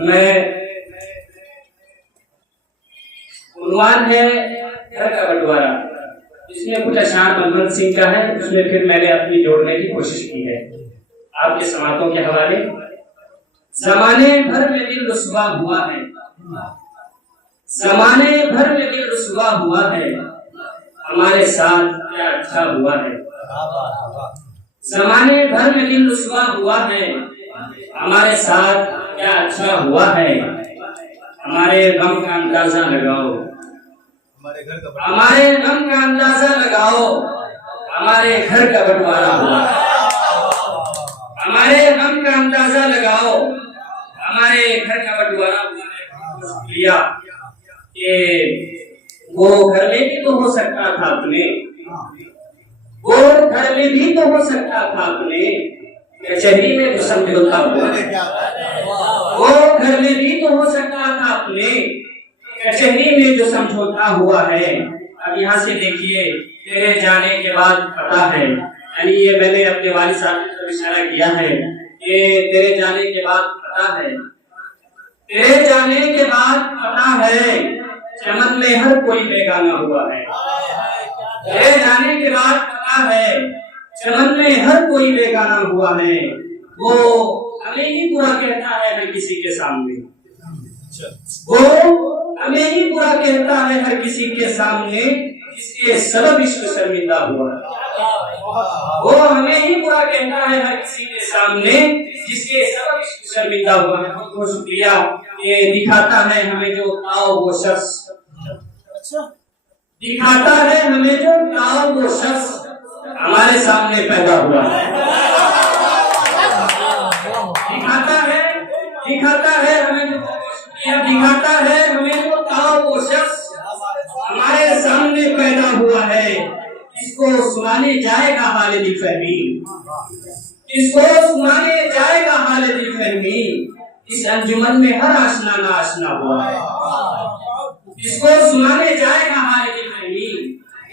मैं उन्वान है घर का बंटवारा, इसमें कुछ अशार बलवंत सिंह का है, उसमें फिर मैंने अपनी जोड़ने की कोशिश की है आपके समातों के हवाले। जमाने भर में दिल रुसवा हुआ है, जमाने भर में दिल रुसवा हुआ है, हमारे साथ क्या अच्छा हुआ है। जमाने भर में दिल रुसवा हुआ है, हमारे साथ क्या अच्छा हुआ है। हमारे गम का अंदाजा लगाओ, हमारे गम का अंदाजा लगाओ, हमारे घर का बंटवारा हुआ है। हमारे गम का अंदाजा लगाओ, हमारे घर का बंटवारा हुआ है। कि वो घर में भी तो हो सकता था अपने, वो घर में भी तो हो सकता था अपने, कचहरी में जो समझौता हुआ है। वो घर में भी तो हो सकता था अपने, कचहरी में जो समझौता हुआ है। अब यहाँ से देखिए, तेरे जाने के बाद पता है, यानी ये मैंने अपने वालिद साहब की तरफ इशारा किया है कि तेरे जाने के बाद पता है, तेरे जाने के बाद पता है, चमन में हर कोई बेगाना हुआ है। तेरे जाने के बाद पता है, चमन में हर कोई बेगाना हुआ है। वो हमें ही बुरा कहता है हर किसी के सामने, वो हमें ही बुरा कहता है हर किसी के सामने, जिसके सबब इश्क शर्मिंदा हुआ है। वो हमें ही बुरा कहता है हर किसी के सामने, जिसके सबब इश्क शर्मिंदा हुआ है। बहुत बहुत शुक्रिया। ये दिखाता है हमें जो ताओ वो शख्स, दिखाता है हमें जो ताओ वो शख्स हमारे सामने पैदा हुआ है। दिखाता है हमें जो, दिखाता है हमें जो ताओ वो शख्स हमारे सामने पैदा हुआ है। इसको सुनाने जाएगा हाल दिल फहमी, इसको सुनाने जाएगा हाल दिल फहमी, इस अंजुमन में हर आशना ना आशना हुआ है। इसको सुनाने जाएगा हाल दिल फहमी,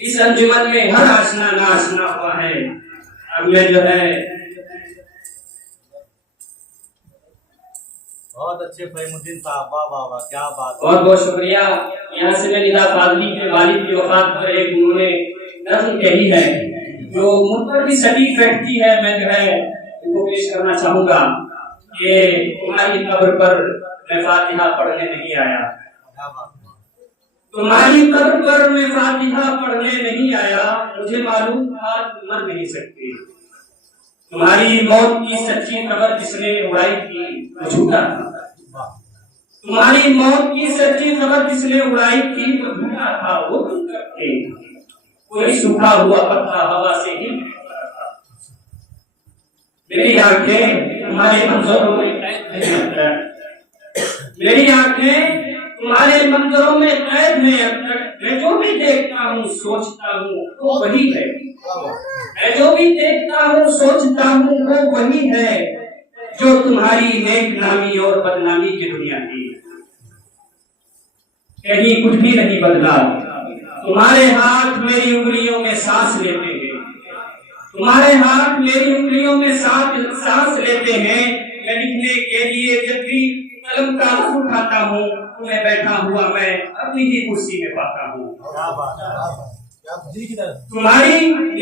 इस अंजुमन में हर आशना ना आशना हुआ है। अब मैं जो है बहुत अच्छे फहीमुद्दीन साहब, वाह वाह वाह, क्या बात। बहुत बहुत शुक्रिया। यहाँ से मैं निदा फादली के वालिद की वफात पर एक उन्होंने नज़्म कही है जो मुझ पर भी सटीक बैठती है। मैं जो है उनको पेश करना चाहूंगा कि तुम्हारी कब्र पर मैं फातिहा पढ़ने नहीं आया, तुम्हारी कब्र पर मैं फातिहा पढ़ने नहीं आया, मुझे मालूम था तुम मर नहीं सकते। तुम्हारी मौत की सच्ची खबर किसने उड़ाई थी, वो झूठा था। तुम्हारी मौत की सच्ची खबर किसने उड़ाई थी, वो झूठा था। वो तुम करते कोई सूखा हुआ पत्ता हवा से ही मेरी आंखें तुम्हारे मंजरों में कैद है, मेरी आंखें तुम्हारे मंजरों में कैद है। अब तक मैं जो भी देखता हूँ सोचता हूँ वो वही है, मैं जो भी देखता हूँ सोचता हूँ वो वही है जो तुम्हारी नेक नामी और बदनामी की दुनिया थी। कहीं कुछ भी नहीं बदला, तुम्हारे हाथ मेरी उंगलियों में सांस लेते हैं, तुम्हारे हाथ मेरी उंगलियों में सांस लेते हैं। मैं लिखने के लिए जब भी कलम कागज उठाता हूँ, तुम्हें बैठा हुआ मैं अपनी ही कुर्सी में पाता हूँ। तुम्हारी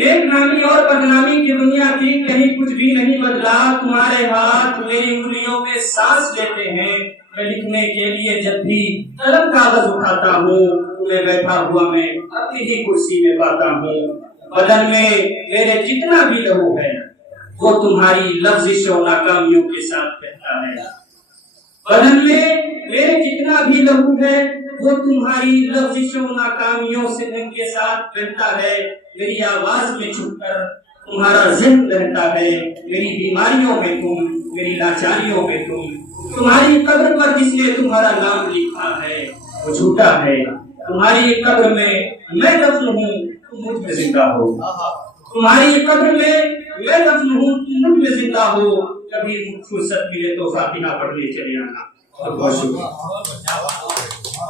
एक नामी और बदनामी की दुनिया थी, कहीं कुछ भी नहीं बदला। तुम्हारे हाथ मेरी उंगलियों में सांस लेते हैं। मैं लिखने के लिए जब भी कलम कागज उठाता हूँ, तुम्हें बैठा हुआ मैं अपनी ही कुर्सी में पाता हूँ। बदन में मेरे जितना भी लहू है वो तुम्हारी लफ्ज़िश और नाकामियों के साथ बहता है। बदन में मेरे जितना भी लहू है वो तुम्हारी लफ्ज़िशों नाकामियों से के साथ बहता है। मेरी आवाज में छुपकर तुम्हारा जिक्र रहता है। मेरी बीमारियों में तुम, मेरी लाचारियों में तुम। तुम्हारी कब्र पर जिसने तुम्हारा नाम लिखा है वो झूठा है। तुम्हारी कब्र में मैं दफन हूँ, तुम मुझ में जिंदा हो। तुम्हारी कब्र में मैं दफन हूँ, तुम मुझ में जिंदा हो। कभी फुर्सत मिले तो फातिहा पढ़ने चले आना। बहुत शुक्रिया।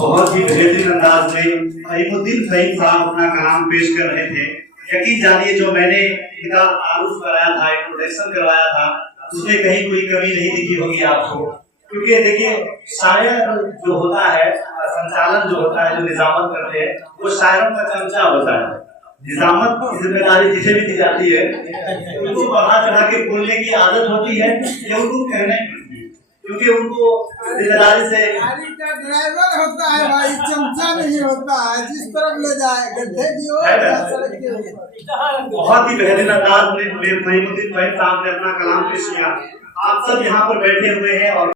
बहुत ही बेहतरीन अंदाज में फहीमुद्दीन फहीम साहब अपना कलाम पेश कर रहे थे। यकीन जानिए जो मैंने इनका तारुफ कराया था, इंट्रोडक्शन करवाया था, उसमें कहीं कोई कमी नहीं दिखी होगी आपको। क्योंकि देखिए शायर जो होता है, संचालन जो होता है, जो निजामत करते हैं, वो शायरों का चमचा होता है। निजामत की जिम्मेदारी जिसे भी दी जाती है उनको बढ़ा चढ़ा के बोलने की आदत होती है, ये उनको कहने क्योंकि उनको जिम्मेदारी से गाड़ी का ड्राइवर होता है भाई, चमचा नहीं होता है। जिस तरफ ले जाए, गड्ढे की ओर या सड़क की ओर। बहुत ही बेहतरीन अंदाज में फहीमुद्दीन फहीम साहब ने अपना कलाम पेश किया। आप सब यहाँ पर बैठे हुए हैं और